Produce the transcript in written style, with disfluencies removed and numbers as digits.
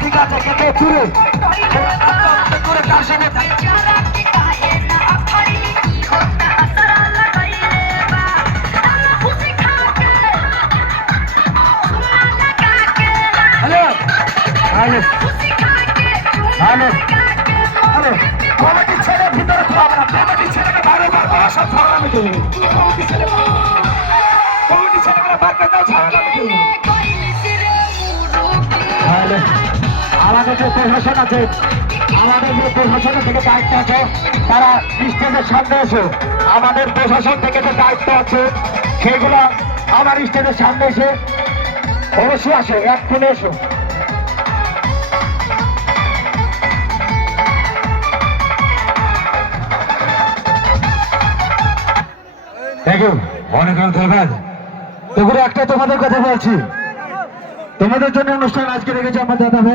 ঠিক আছে কিন্তু দূরে কার সঙ্গে কমিটি ছেড়ে ভিতরে খাওয়াবে না, কমিটি ছেলেকে বাইরে বার করা সব ঝামেলা মিটে কমিটি ছেলেকে বাইরে দাও ঝামেলা মিটে। আমাদের যে প্রশাসন আছে, আমাদের যে প্রশাসনের থেকে দায়িত্ব আছে, তারা স্টেজের সামনে এসে আমাদের প্রশাসন থেকে যে দায়িত্ব আছে সেগুলো আমার স্টেজের সামনে এসে অবশ্যই আসো, এক্ষুনি এসো। মনে করেন ধন্যবাদ। তবুও একটা তোমাদের কথা বলছি, তোমাদের জন্য অনুষ্ঠান আজকে রেখেছি আমার দাদা ভাই।